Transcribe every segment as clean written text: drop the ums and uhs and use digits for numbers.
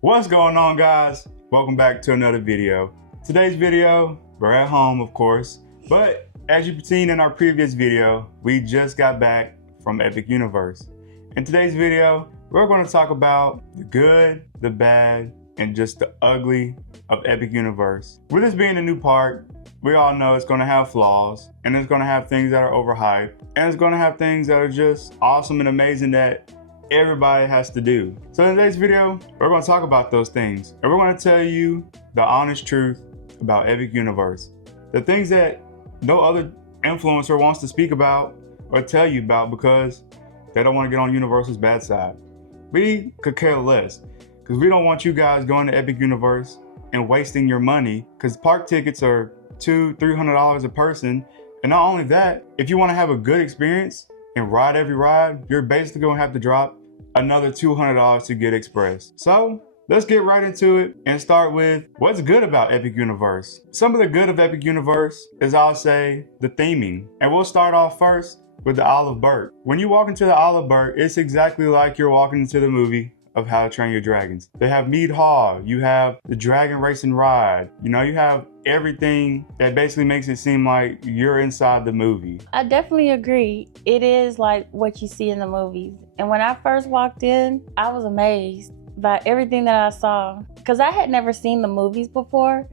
What's going on, guys? Welcome back to another video. Today's video, we're at home, of course, but as you've seen in our previous video, we just got back from Epic Universe. In today's video, we're going to talk about the good, the bad, and just the ugly of Epic Universe. With this being a new park, we all know it's going to have flaws, and it's going to have things that are overhyped, and it's going to have things that are just awesome and amazing that everybody has to do. So in today's video, we're going to talk about those things, and we're going to tell you the honest truth about Epic Universe. The things that no other influencer wants to speak about or tell you about because they don't want to get on Universal's bad side. We could care less because we don't want you guys going to Epic Universe and wasting your money, because park tickets are $200-$300 a person. And not only that, if you want to have a good experience and ride every ride, you're basically going to have to drop another $200 to get express. So let's get right into it and start with what's good about Epic Universe. Some of the good of Epic Universe is, I'll say, the theming. And we'll start off first with the Isle of Berk. When you walk into the Isle of Berk, it's exactly like you're walking into the movie of How to Train Your Dragons. They have Mead Hall, you have the dragon racing ride, you have everything that basically makes it seem like you're inside the movie. I definitely agree. It is like what you see in the movies. And when I first walked in, I was amazed by everything that I saw, because I had never seen the movies before,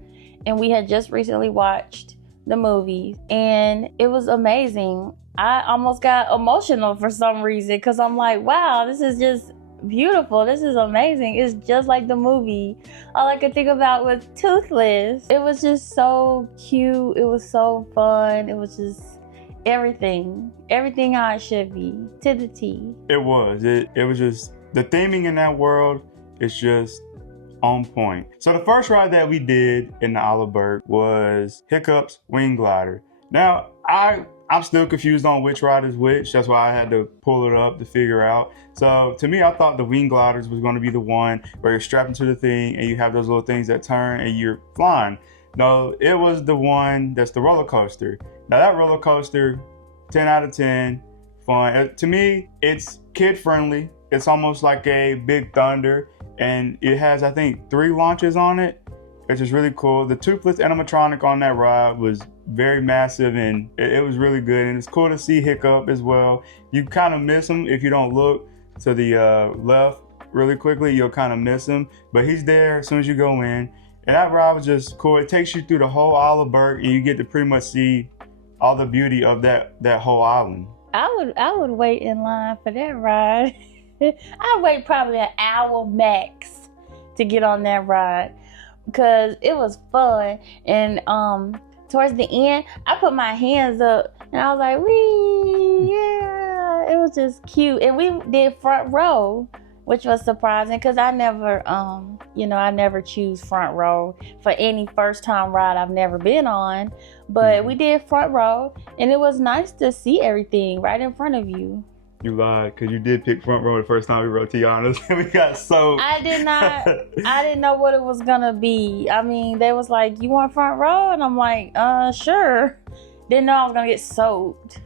and we had just recently watched the movies, and it was amazing. I almost got emotional for some reason, because I'm like, wow, this is just beautiful. This is amazing. It's just like the movie. All I could think about was Toothless. It was just so cute. It was so fun. It was just everything how it should be, to the T. It was just, the theming in that world is just on point. So the first ride that we did in the Isle of Berk was Hiccup's Wing Glider. Now, I'm still confused on which ride is which. That's why I had to pull it up to figure out. So to me, I thought the Wing Gliders was going to be the one where you're strapped into the thing and you have those little things that turn and you're flying. No, it was the one that's the roller coaster. Now that roller coaster, 10 out of 10, fun. To me, it's kid friendly. It's almost like a Big Thunder, and it has, I think, 3 launches on it, which is really cool. The Toothless animatronic on that ride was very massive, and it was really good. And it's cool to see Hiccup as well. You kind of miss him if you don't look to the left really quickly. You'll kind of miss him, but he's there as soon as you go in. And that ride was just cool. It takes you through the whole Isle of Berk, and you get to pretty much see all the beauty of that whole island. I would wait in line for that ride. I'd wait probably an hour max to get on that ride, because it was fun. And towards the end, I put my hands up and I was like, wee, yeah. It was just cute. And we did front row, which was surprising, because I never, I never choose front row for any first time ride I've never been on. But we did front row, and it was nice to see everything right in front of you. You lied, because you did pick front row the first time we rode, to be honest. We got so... I didn't know what it was gonna be. I mean, they was like, you want front row? And I'm like, sure. Didn't know I was gonna get soaked.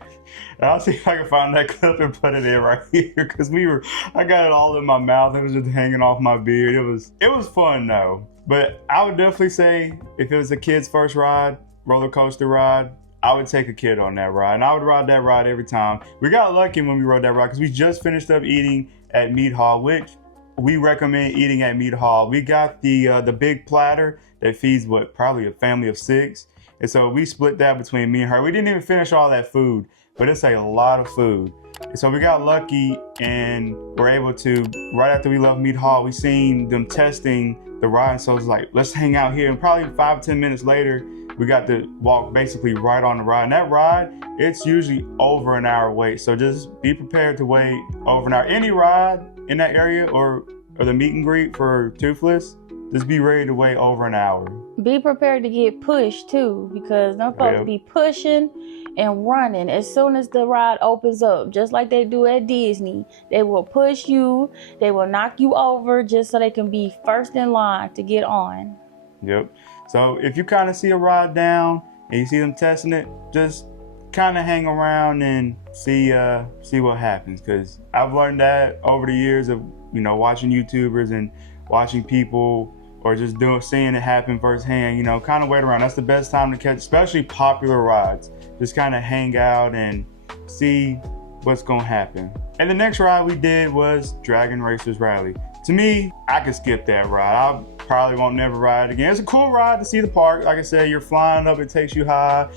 I'll see if I can find that clip and put it in right here, because I got it all in my mouth. It was just hanging off my beard. It was fun though. But I would definitely say, if it was a kid's first ride, roller coaster ride, I would take a kid on that ride, and I would ride that ride every time. We got lucky when we rode that ride, because we just finished up eating at Mead Hall, which we recommend eating at Mead Hall. We got the big platter that feeds probably a family of 6, and so we split that between me and her. We didn't even finish all that food, but it's a lot of food. And so we got lucky and were able to, right after we left Mead Hall, we seen them testing the ride, so it was like, let's hang out here. And probably 5-10 minutes later, we got to walk basically right on the ride. And that ride, it's usually over an hour wait. So just be prepared to wait over an hour. Any ride in that area or the meet and greet for Toothless, just be ready to wait over an hour. Be prepared to get pushed too, because them folks be pushing and running as soon as the ride opens up, just like they do at Disney. They will push you, they will knock you over just so they can be first in line to get on. Yep. So if you kind of see a ride down and you see them testing it, just kind of hang around and see what happens, because I've learned that over the years of watching YouTubers, and watching people or just seeing it happen firsthand, you know, kind of wait around. That's the best time to catch, especially popular rides. Just kind of hang out and see what's gonna happen. And the next ride we did was Dragon Racers Rally. To me, I could skip that ride. I probably won't never ride again. It's a cool ride to see the park. Like I said, you're flying up, it takes you high,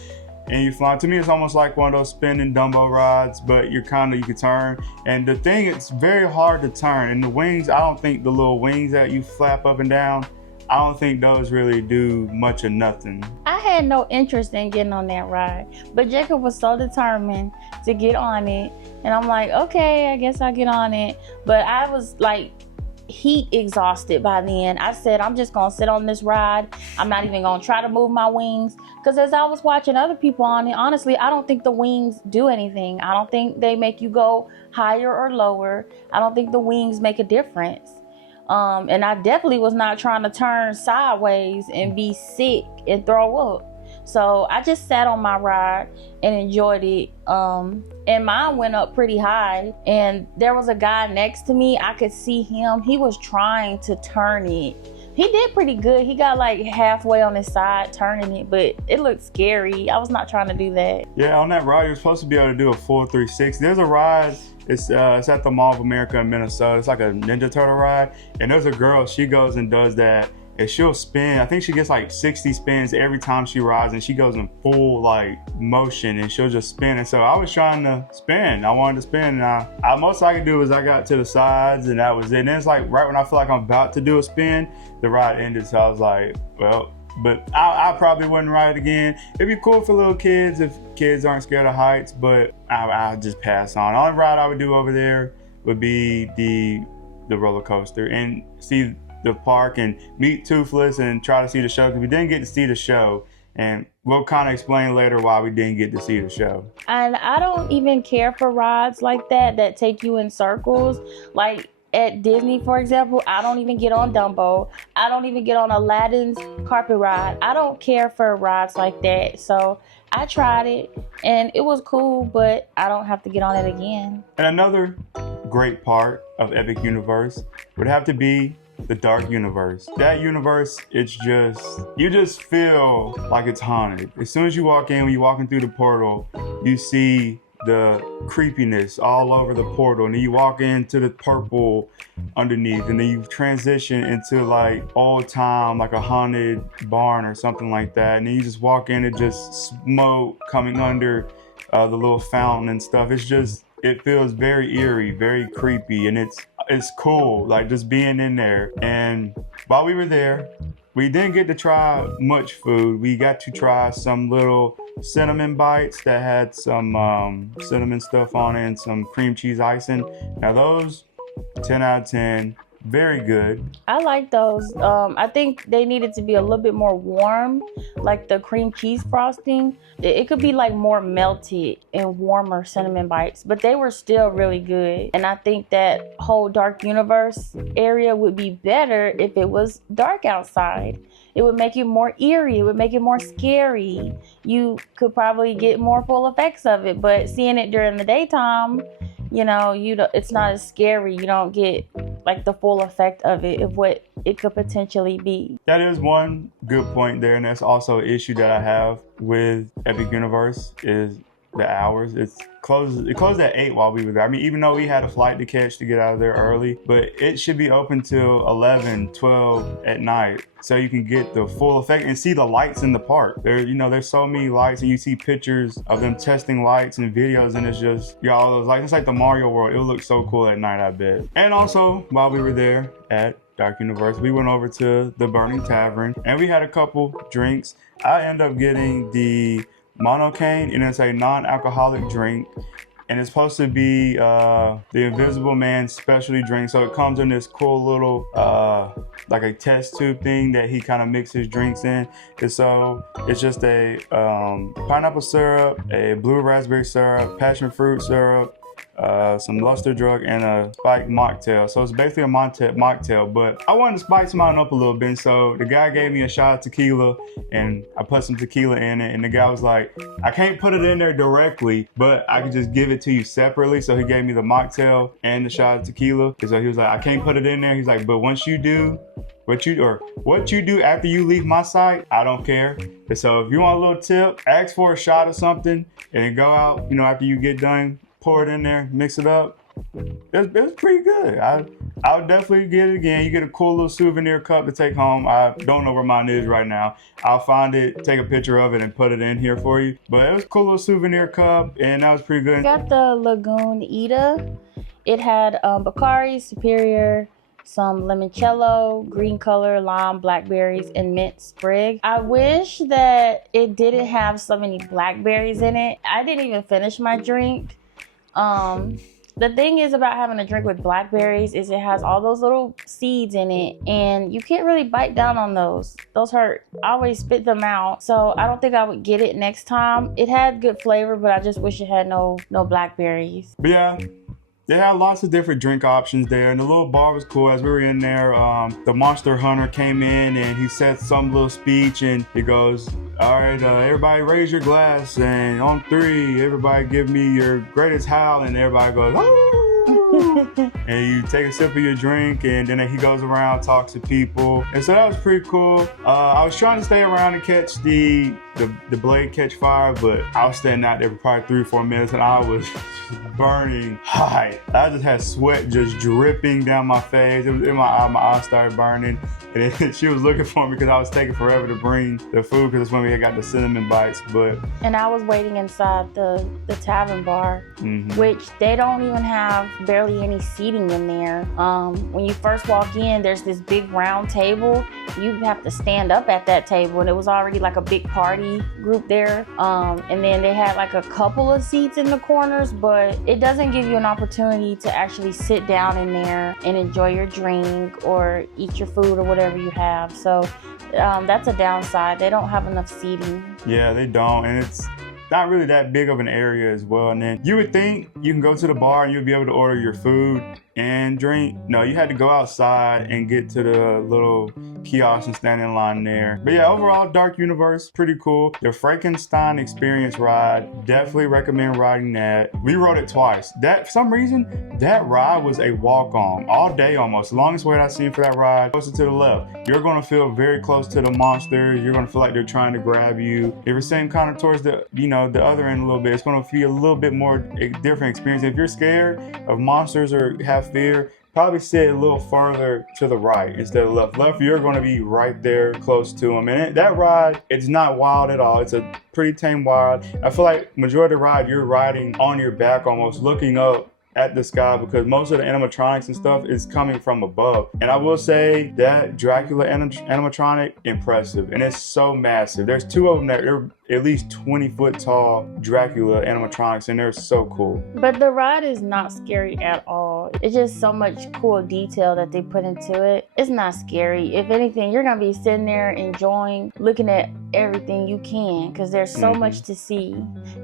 and you fly. To me, it's almost like one of those spinning Dumbo rides, but you can turn. And the thing, it's very hard to turn. And the wings, I don't think the little wings that you flap up and down, I don't think those really do much of nothing. I had no interest in getting on that ride, but Jacob was so determined to get on it. And I'm like, okay, I guess I'll get on it. But I was like heat exhausted by then. I said, I'm just gonna sit on this ride. I'm not even gonna try to move my wings. Because as I was watching other people on it, honestly, I don't think the wings do anything. I don't think they make you go higher or lower. I don't think the wings make a difference. And I definitely was not trying to turn sideways and be sick and throw up. So I just sat on my ride and enjoyed it. And mine went up pretty high. And there was a guy next to me. I could see him. He was trying to turn it. He did pretty good. He got like halfway on his side turning it, but it looked scary. I was not trying to do that. Yeah, on that ride, you're supposed to be able to do a full 360. There's a ride, it's at the Mall of America in Minnesota. It's like a Ninja Turtle ride. And there's a girl, she goes and does that. And she'll spin. I think she gets like 60 spins every time she rides, and she goes in full like motion, and she'll just spin. And so I was trying to spin. I wanted to spin, and most I could do was I got to the sides, and that was it. And then it's like right when I feel like I'm about to do a spin, the ride ended. So I was like, well, but I probably wouldn't ride it again. It'd be cool for little kids if kids aren't scared of heights, but I'll just pass on. The only ride I would do over there would be the roller coaster and see the park and meet Toothless and try to see the show, because we didn't get to see the show, and we'll kind of explain later why we didn't get to see the show. And I don't even care for rides like that take you in circles. Like at Disney, for example, I don't even get on Dumbo. I don't even get on Aladdin's carpet ride. I don't care for rides like that. So I tried it and it was cool, but I don't have to get on it again. And another great part of Epic Universe would have to be the dark universe. That universe, it's just, you just feel like it's haunted. As soon as you walk in, when you're walking through the portal, you see the creepiness all over the portal, and then you walk into the purple underneath, and then you transition into like old time, like a haunted barn or something like that, and then you just walk in and just smoke coming under the little fountain and stuff. It's just, it feels very eerie, very creepy, and it's cool, like just being in there. And while we were there, we didn't get to try much food. We got to try some little cinnamon bites that had some cinnamon stuff on it and some cream cheese icing. Now those, 10 out of 10. Very good. I like those. I think they needed to be a little bit more warm, like the cream cheese frosting. It could be like more melted and warmer cinnamon bites, but they were still really good. And I think that whole dark universe area would be better if it was dark outside. It would make it more eerie. It would make it more scary. You could probably get more full effects of it, but seeing it during the daytime, you know, it's not as scary. You don't get like the full effect of it, of what it could potentially be. That is one good point there, and that's also an issue that I have with Epic Universe is the hours. It closed at 8 while we were there. I mean, even though we had a flight to catch to get out of there early, but it should be open till 11, 12 at night, so you can get the full effect and see the lights in the park. There's so many lights, and you see pictures of them testing lights and videos, and it's just, all those lights. It's like the Mario World. It looks so cool at night, I bet. And also, while we were there at Dark Universe, we went over to the Burning Tavern, and we had a couple drinks. I ended up getting the Unchained, and it's a non-alcoholic drink, and it's supposed to be the Invisible Man's specialty drink. So it comes in this cool little like a test tube thing that he kind of mixes drinks in. And so it's just a pineapple syrup, a blue raspberry syrup, passion fruit syrup, some luster drug, and a spiked mocktail. So it's basically a mocktail, but I wanted to spice mine up a little bit. So the guy gave me a shot of tequila, and I put some tequila in it, and the guy was like, I can't put it in there directly, but I can just give it to you separately. So he gave me the mocktail and the shot of tequila. And so he was like, I can't put it in there. He's like, but once you do, what you do after you leave my site, I don't care. And so if you want a little tip, ask for a shot of something and then go out, you know, after you get done, pour it in there, mix it up. It was pretty good. I would definitely get it again. You get a cool little souvenir cup to take home. I don't know where mine is right now. I'll find it, take a picture of it, and put it in here for you. But it was a cool little souvenir cup, and that was pretty good. Got the Lagoon Ita. It had Bacardi, Superior, some limoncello, green color, lime, blackberries, and mint sprig. I wish that it didn't have so many blackberries in it. I didn't even finish my drink. The thing is about having a drink with blackberries is it has all those little seeds in it, and you can't really bite down on those. Those hurt. I always spit them out, so I don't think I would get it next time. It had good flavor, but I just wish it had no blackberries. But yeah, they had lots of different drink options there, and the little bar was cool. As we were in there, the Monster Hunter came in and he said some little speech, and he goes, all right, everybody raise your glass, and on 3, everybody give me your greatest howl, and everybody goes, oh! And you take a sip of your drink, and then he goes around, talks to people, and so that was pretty cool. I was trying to stay around and catch the blade catch fire, but I was standing out there for probably 3 or 4 minutes, and I was burning hot. I just had sweat just dripping down my face. It was in my eye. My eyes started burning, and then she was looking for me because I was taking forever to bring the food because that's when we had got the cinnamon bites. And I was waiting inside the tavern bar, which they don't even have barely any seating in there. When you first walk in, there's this big round table. You have to stand up at that table, and it was already like a big party group there. And then they had like a couple of seats in the corners, but it doesn't give you an opportunity to actually sit down in there and enjoy your drink or eat your food or whatever you have. So that's a downside. They don't have enough seating. Yeah, they don't, and it's not really that big of an area as well. And then you would think you can go to the bar and you'll be able to order your food and drink. No, you had to go outside and get to the little kiosk and stand in line there. But yeah, overall, Dark Universe, pretty cool. The Frankenstein experience ride, definitely recommend riding that. We rode it twice. For some reason, that ride was a walk-on all day almost. The longest wait I've seen for that ride, closer to the left. You're gonna feel very close to the monsters. You're gonna feel like they're trying to grab you. If you're sitting kind of towards the other end a little bit, it's gonna feel a little bit more different experience. If you're scared of monsters or have fear, probably sit a little farther to the right instead of left. Left, you're going to be right there close to them. And that ride, it's not wild at all. It's a pretty tame ride. I feel like majority of the ride, you're riding on your back almost, looking up at the sky, because most of the animatronics and stuff is coming from above. And I will say that Dracula animatronic, impressive. And it's so massive. There's 2 of them that are at least 20-foot tall Dracula animatronics, and they're so cool. But the ride is not scary at all. It's just so much cool detail that they put into it. It's not scary. If anything, you're gonna be sitting there enjoying looking at everything you can, because there's so much to see.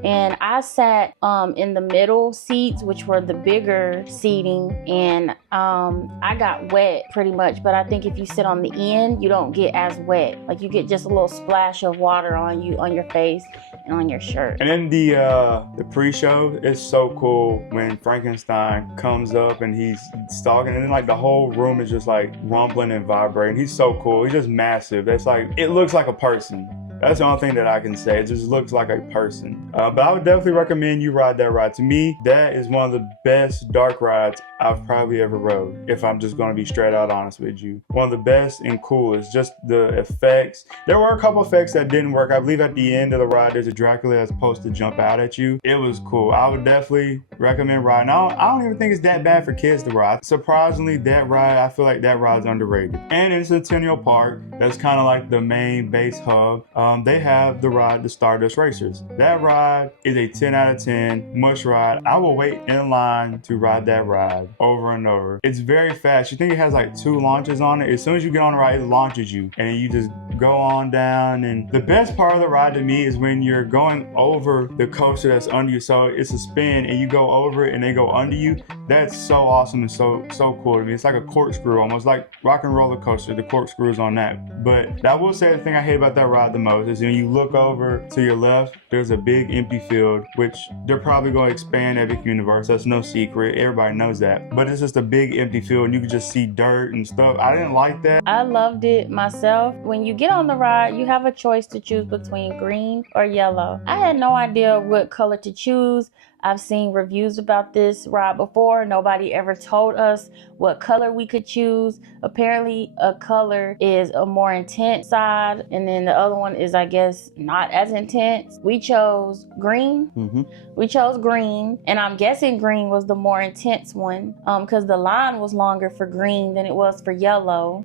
And I sat in the middle seats, which were the bigger seating, and I got wet pretty much. But I think if you sit on the end, you don't get as wet. Like, you get just a little splash of water on you, on your face and on your shirt. And then the pre-show is so cool when Frankenstein comes up and he's stalking, and then like the whole room is just like rumbling and vibrating. He's so cool. He's just massive. That's like, it looks like a person. That's the only thing that I can say. It just looks like a person. But I would definitely recommend you ride that ride. To me, that is one of the best dark rides I've probably ever rode, if I'm just going to be straight out honest with you. One of the best and coolest. Just the effects. There were a couple effects that didn't work. I believe at the end of the ride, there's a Dracula that's supposed to jump out at you. It was cool. I would definitely recommend riding. I don't even think it's that bad for kids to ride. Surprisingly, that ride, I feel like that ride's underrated. And in Centennial Park, that's kind of like the main base hub. They have the ride, the Stardust Racers. That ride is a 10 out of 10 must ride. I will wait in line to ride that ride. ride over and over. It's very fast. You think it has like 2 launches on it. As soon as you get on the ride, it launches you and you just go on down. And the best part of the ride to me is when you're going over the coaster that's under you. So it's a spin and you go over it and they go under you. That's so awesome and so cool to me. It's like a corkscrew, almost like Rock and Roller Coaster, the corkscrews on that. But I will say the thing I hate about that ride the most is when you look over to your left, there's a big empty field, which they're probably going to expand Epic Universe. That's no secret. Everybody knows that. But it's just a big empty field and you can just see dirt and stuff. I didn't like that. I loved it myself. When you get on the ride, you have a choice to choose between green or yellow. I had no idea what color to choose. I've seen reviews about this ride before. Nobody ever told us what color we could choose. Apparently, a color is a more intense side, and then the other one is, I guess, not as intense. We chose green. We chose green, and I'm guessing green was the more intense one because the line was longer for green than it was for yellow.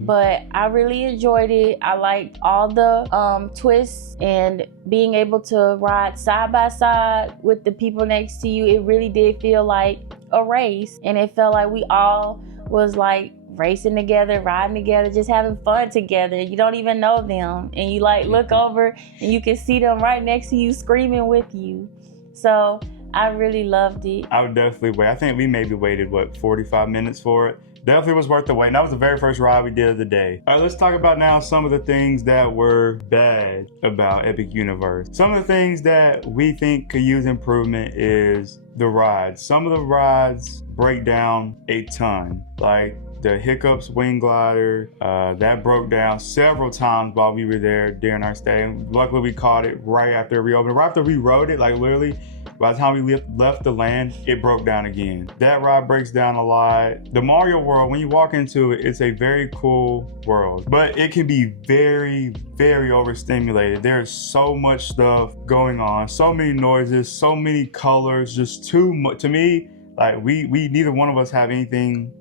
But I really enjoyed it. I liked all the twists and being able to ride side by side with the people next to you. It really did feel like a race, and it felt like we all was like racing together, riding together, just having fun together. You don't even know them, and you like look over and you can see them right next to you screaming with you. So I really loved it. I would definitely wait. I think we maybe waited 45 minutes for it. Definitely was worth the wait. And that was the very first ride we did of the day. All right, let's talk about now some of the things that were bad about Epic Universe. Some of the things that we think could use improvement is the rides. Some of the rides break down a ton. Like the Hiccups Wing Glider, that broke down several times while we were there during our stay. Luckily, we caught it right after it reopened. Right after we rode it, like literally, by the time we left the land, it broke down again. That ride breaks down a lot. The Mario World, when you walk into it, it's a very cool world, but it can be very, very overstimulated. There's so much stuff going on, so many noises, so many colors, just too much. To me, like we neither one of us have anything,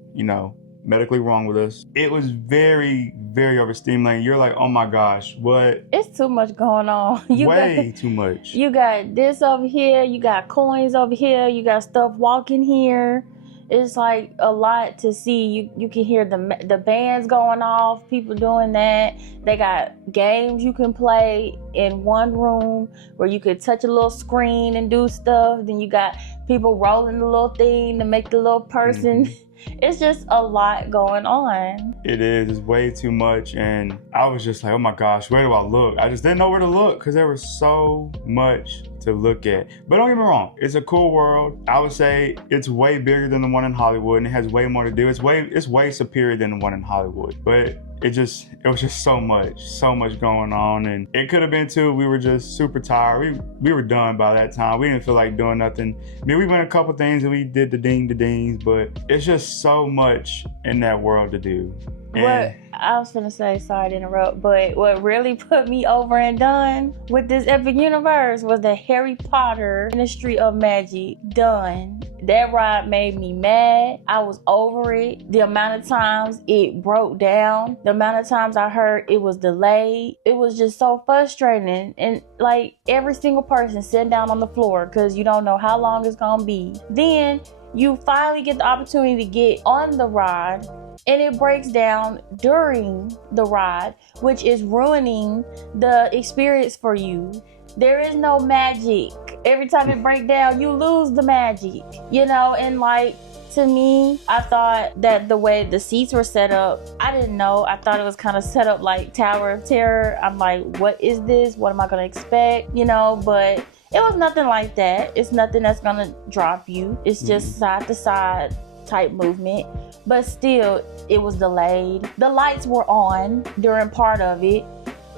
medically wrong with us. It was very, very overstimulating. You're like, oh my gosh, what? It's too much going on. Way too much. You got this over here, you got coins over here, you got stuff walking here. It's like a lot to see. You can hear the bands going off, people doing that. They got games you can play in one room where you could touch a little screen and do stuff. Then you got people rolling the little thing to make the little person. It's just a lot going on. It is. It's way too much. And I was just like, oh my gosh, where do I look? I just didn't know where to look because there was so much to look at. But don't get me wrong, it's a cool world. I would say it's way bigger than the one in Hollywood and it has way more to do. It's way superior than the one in Hollywood. But it was just so much going on. And it could have been too, we were just super tired. We were done by that time. We didn't feel like doing nothing. I mean, we went a couple things and we did the dings, but it's just so much in that world to do. What I was gonna say, sorry to interrupt, but what really put me over and done with this Epic Universe was the Harry Potter Ministry of Magic done. That ride made me mad. I was over it. The amount of times it broke down, the amount of times I heard it was delayed, it was just so frustrating. And like every single person sitting down on the floor because you don't know how long it's gonna be. Then you finally get the opportunity to get on the ride and it breaks down during the ride, which is ruining the experience for you. There is no magic. Every time it breaks down, you lose the magic, and like, to me, I thought that the way the seats were set up, I didn't know. I thought it was kind of set up like Tower of Terror. I'm like, what is this? What am I gonna expect? But it was nothing like that. It's nothing that's gonna drop you. It's just side to side type movement, but still it was delayed. The lights were on during part of it.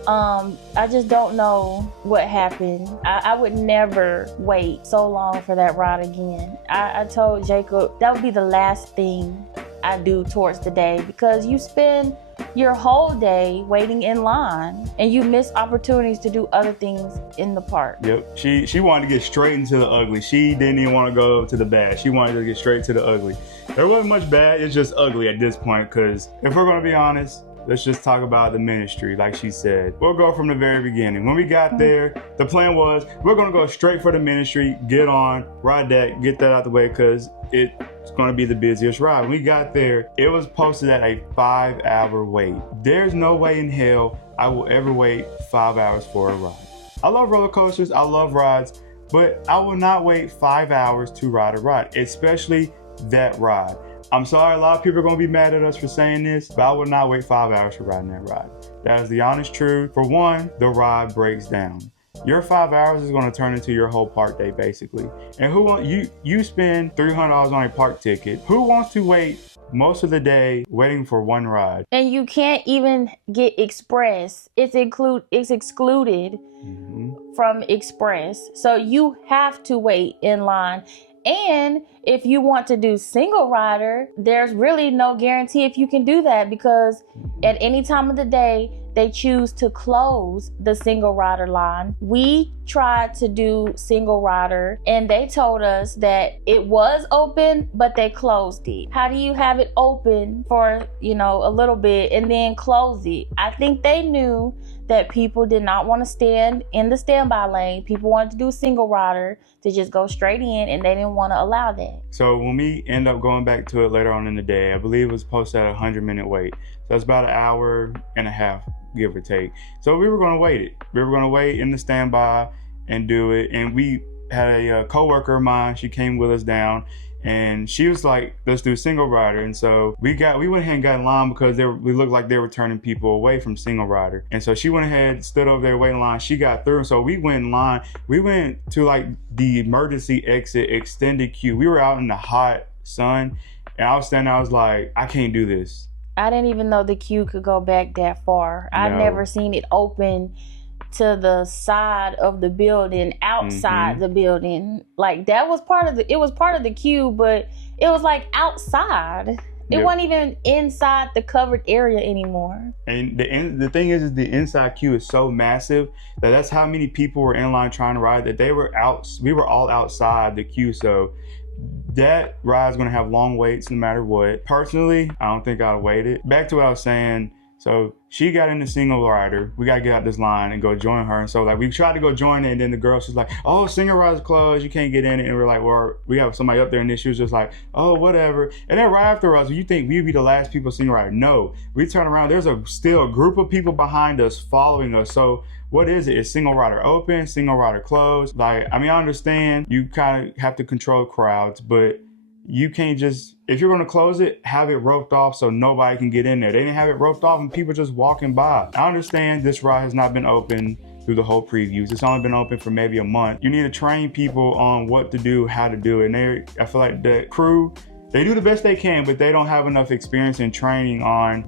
I just don't know what happened. I would never wait so long for that ride again. I told Jacob that would be the last thing I do towards the day because you spend your whole day waiting in line and you miss opportunities to do other things in the park. Yep. She wanted to get straight into the ugly. She didn't even want to go to the bad. She wanted to get straight to the ugly. There wasn't much bad. It's just ugly at this point because if we're going to be honest, let's just talk about the ministry, like she said. We'll go from the very beginning. When we got there, the plan was we're gonna go straight for the ministry, get on, ride that, get that out the way, because it's gonna be the busiest ride. When we got there, it was posted at a 5-hour wait. There's no way in hell I will ever wait 5 hours for a ride. I love roller coasters, I love rides, but I will not wait 5 hours to ride a ride, especially that ride. I'm sorry, a lot of people are gonna be mad at us for saying this, but I will not wait 5 hours for riding that ride. That is the honest truth. For one, the ride breaks down. Your 5 hours is gonna turn into your whole park day, basically. And who want you spend $300 on a park ticket. Who wants to wait most of the day waiting for one ride? And you can't even get express. It's excluded from express. So you have to wait in line. And if you want to do single rider, there's really no guarantee if you can do that, because at any time of the day, they choose to close the single rider line. We tried to do single rider and they told us that it was open, but they closed it. How do you have it open for, a little bit and then close it? I think they knew that people did not want to stand in the standby lane. People wanted to do single rider to just go straight in, and they didn't want to allow that. So when we end up going back to it later on in the day, I believe it was posted at a 100-minute wait. So it's about an hour and a half, give or take. So we were going to wait it. We were going to wait in the standby and do it. And we had a coworker of mine. She came with us down, and she was like, let's do single rider. And so we went ahead and got in line because we looked like they were turning people away from single rider. And so she went ahead, stood over there waiting in line. She got through. And so we went in line. We went to like the emergency exit extended queue. We were out in the hot sun, and I was standing there, I was like, I can't do this. I didn't even know the queue could go back that far. No. I've never seen it open to the side of the building, outside the building. Like that was part of the queue, but it was like outside. It wasn't even inside the covered area anymore. And the thing is the inside queue is so massive that's how many people were in line trying to ride that we were all outside the queue. So that ride's gonna have long waits no matter what. Personally, I don't think I'd wait it. Back to what I was saying. So she got in the single rider. We gotta get out this line and go join her. And so like we tried to go join it, and then the girl, she's like, oh, single rider's closed, you can't get in it. And we're like, well, we have somebody up there, and then she was just like, oh, whatever. And then right after us, you think we'd be the last people single rider? No, we turn around, there's still a group of people behind us following us. So what is it? Is single rider open, single rider closed? Like, I mean, I understand you kind of have to control crowds, but you can't just, if you're gonna close it, have it roped off so nobody can get in there. They didn't have it roped off and people just walking by. I understand this ride has not been open through the whole previews. It's only been open for maybe a month. You need to train people on what to do, how to do it. And I feel like the crew, they do the best they can, but they don't have enough experience and training on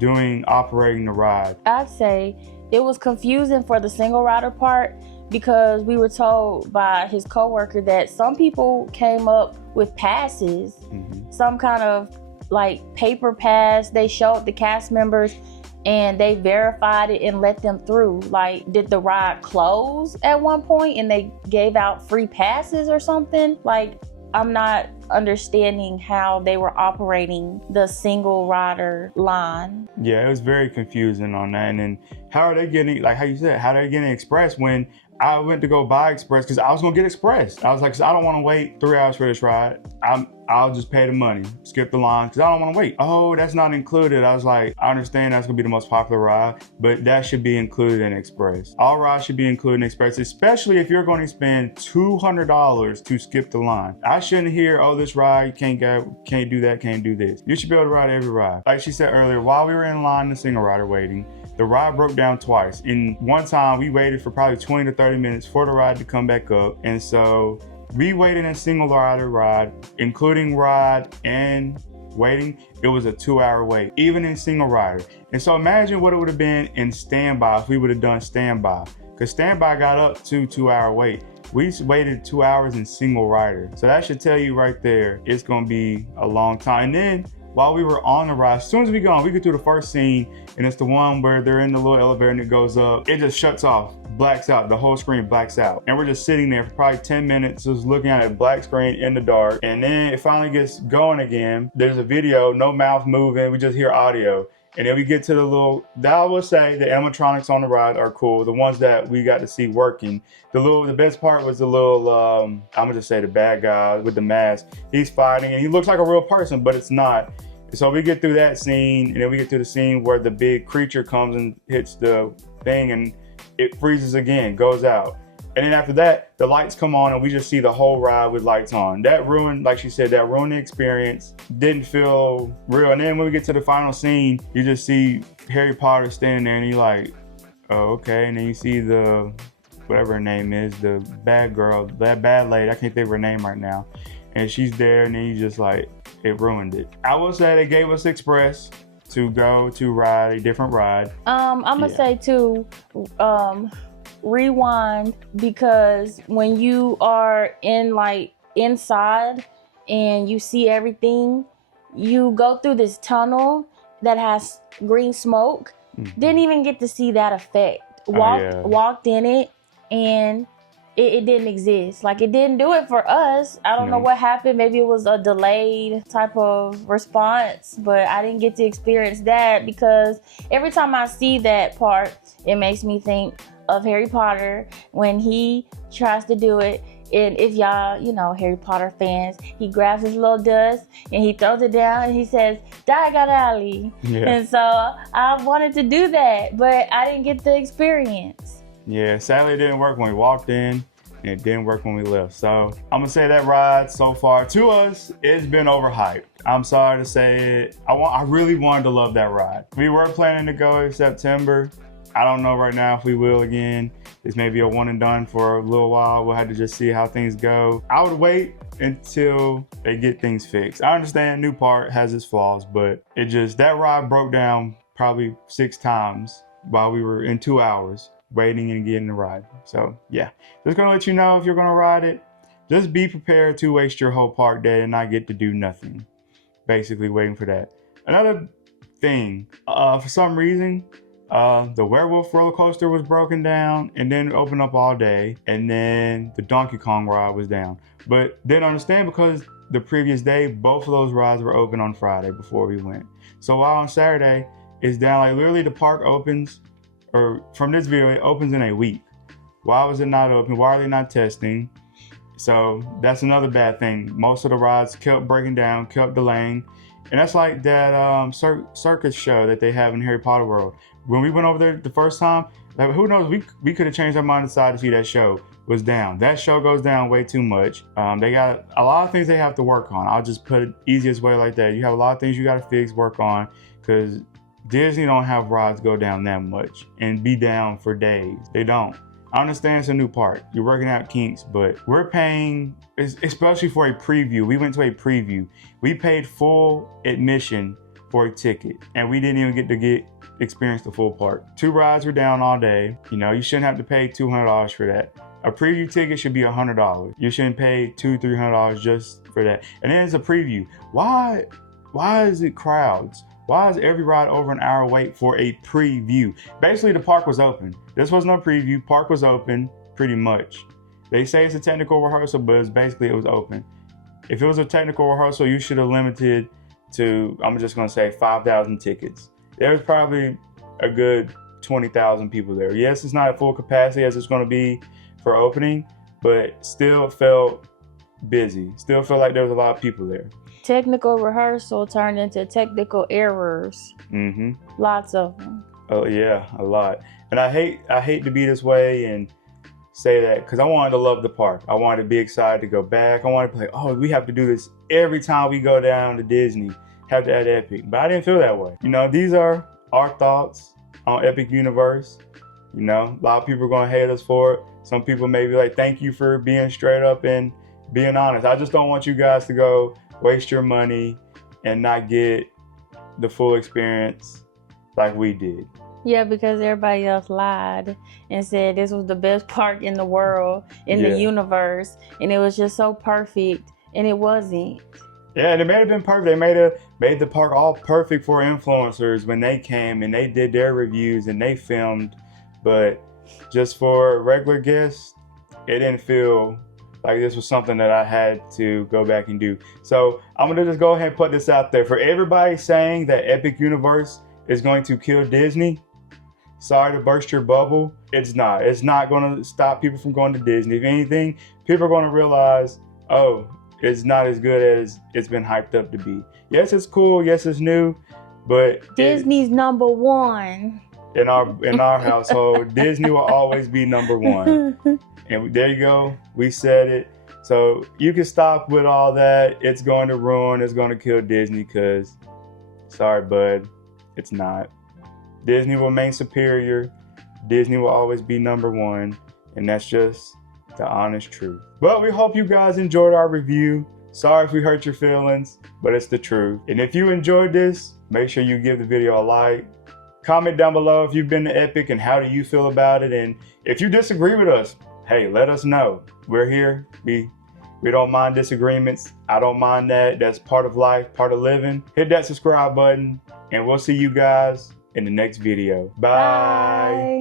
operating the ride. I'd say it was confusing for the single rider part, because we were told by his coworker that some people came up with passes, some kind of like paper pass. They showed the cast members and they verified it and let them through. Like, did the ride close at one point and they gave out free passes or something? Like, I'm not understanding how they were operating the single rider line. Yeah, it was very confusing on that. And then how are they getting, like how you said, how are they getting express when I went to go buy express because I was gonna get express. I was like, I don't want to wait 3 hours for this ride. I'll just pay the money, skip the line, because I don't want to wait. Oh, that's not included. I was like, I understand that's gonna be the most popular ride, but that should be included in express. All rides should be included in express, especially if you're going to spend $200 to skip the line. I shouldn't hear, oh, this ride, you can't go, can't do that, can't do this. You should be able to ride every ride. Like she said earlier, while we were in line, the single rider waiting, the ride broke down twice. In one time, we waited for probably 20 to 30 minutes for the ride to come back up. And so we waited in single rider ride, including ride and waiting. It was a 2-hour wait, even in single rider. And so imagine what it would have been in standby if we would have done standby. Because standby got up to 2-hour wait. We waited 2 hours in single rider. So that should tell you right there, it's gonna be a long time. And then while we were on the ride, as soon as we go through the first scene, and it's the one where they're in the little elevator and it goes up, it just shuts off, blacks out, the whole screen blacks out. And we're just sitting there for probably 10 minutes, just looking at a black screen in the dark. And then it finally gets going again. There's a video, no mouth moving, we just hear audio. And then we get to the little, that I will say, the animatronics on the ride are cool. The ones that we got to see working. The best part was the little, I'm gonna just say the bad guy with the mask. He's fighting and he looks like a real person, but it's not. So we get through that scene, and then we get to the scene where the big creature comes and hits the thing and it freezes again, goes out. And then after that, the lights come on and we just see the whole ride with lights on. That ruined, like she said, that ruined the experience. Didn't feel real. And then when we get to the final scene, you just see Harry Potter standing there and you're like, oh, okay. And then you see the, whatever her name is, the bad girl, that bad lady, I can't think of her name right now. And she's there and then you just like, it ruined it. I will say they gave us Express to go to ride a different ride. I'm gonna say too, rewind, because when you are in like inside and you see everything, you go through this tunnel that has green smoke. Didn't even get to see that effect. Walked in it and it didn't exist. Like, it didn't do it for us. I don't know what happened. Maybe it was a delayed type of response, but I didn't get to experience that, because every time I see that part, it makes me think of Harry Potter when he tries to do it. And if y'all, you know, Harry Potter fans, he grabs his little dust and he throws it down and he says, Diagon Alley. And so I wanted to do that, but I didn't get the experience. Yeah, sadly it didn't work when we walked in, and it didn't work when we left. So I'm gonna say that ride so far, to us, it's been overhyped. I'm sorry to say it. I really wanted to love that ride. We were planning to go in September. I don't know right now if we will again. This may be a one and done for a little while. We'll have to just see how things go. I would wait until they get things fixed. I understand new part has its flaws, but that ride broke down probably 6 times while we were in 2 hours waiting and getting the ride. So yeah, just gonna let you know, if you're gonna ride it, just be prepared to waste your whole park day and not get to do nothing. Basically waiting for that. Another thing, for some reason, the werewolf roller coaster was broken down and then opened up all day, and then the Donkey Kong ride was down. But didn't understand, because the previous day, both of those rides were open on Friday before we went. So while on Saturday, it's down. Like, literally the park opens, or from this video, it opens in a week. Why was it not open? Why are they not testing? So that's another bad thing. Most of the rides kept breaking down, kept delaying. And that's like that circus show that they have in Harry Potter World. When we went over there the first time, like, who knows, we could have changed our mind and decided to see that show was down. That show goes down way too much. They got a lot of things they have to work on. I'll just put it easiest way like that. You have a lot of things you got to fix, work on, because Disney don't have rides go down that much and be down for days. They don't. I understand it's a new park. You're working out kinks, but we're paying, especially for a preview. We went to a preview. We paid full admission for a ticket, and we didn't even get to experience the full park. 2 rides were down all day. You know, you shouldn't have to pay $200 for that. A preview ticket should be $100. You shouldn't pay $200-300 just for that. And then it's a preview. Why is it crowds? Why is every ride over an hour wait for a preview? Basically, the park was open. This was no preview. Park was open, pretty much. They say it's a technical rehearsal, but it was open. If it was a technical rehearsal, you should have limited to, I'm just gonna say 5,000 tickets. There was probably a good 20,000 people there. Yes, it's not at full capacity as it's gonna be for opening, but still felt busy. Still felt like there was a lot of people there. Technical rehearsal turned into technical errors. Lots of them. Oh yeah, a lot. And I hate to be this way and say that, because I wanted to love the park. I wanted to be excited to go back. I wanted to be like, oh, we have to do this every time we go down to Disney. Have to add Epic. But I didn't feel that way. You know, these are our thoughts on Epic Universe. You know, a lot of people are gonna hate us for it. Some people may be like, thank you for being straight up and being honest. I just don't want you guys to go waste your money and not get the full experience like we did. Yeah, because everybody else lied and said this was the best park in the world, in the universe, and it was just so perfect, and it wasn't. Yeah, and it may have been perfect. They made the park all perfect for influencers when they came and they did their reviews and they filmed, but just for regular guests, it didn't feel like this was something that I had to go back and do. So I'm gonna just go ahead and put this out there. For everybody saying that Epic Universe is going to kill Disney. Sorry to burst your bubble. It's not. It's not going to stop people from going to Disney. If anything, people are going to realize, oh, it's not as good as it's been hyped up to be. Yes, it's cool. Yes, it's new, but Disney's number one. In our household, Disney will always be number one. And there you go. We said it. So you can stop with all that. It's going to ruin. It's going to kill Disney because, sorry, bud, it's not. Disney will remain superior. Disney will always be number one. And that's just the honest truth. But we hope you guys enjoyed our review. Sorry if we hurt your feelings, but it's the truth. And if you enjoyed this, make sure you give the video a like. Comment down below if you've been to Epic and how do you feel about it. And if you disagree with us, hey, let us know. We're here. We don't mind disagreements. I don't mind that. That's part of life, part of living. Hit that subscribe button, and we'll see you guys in the next video. Bye.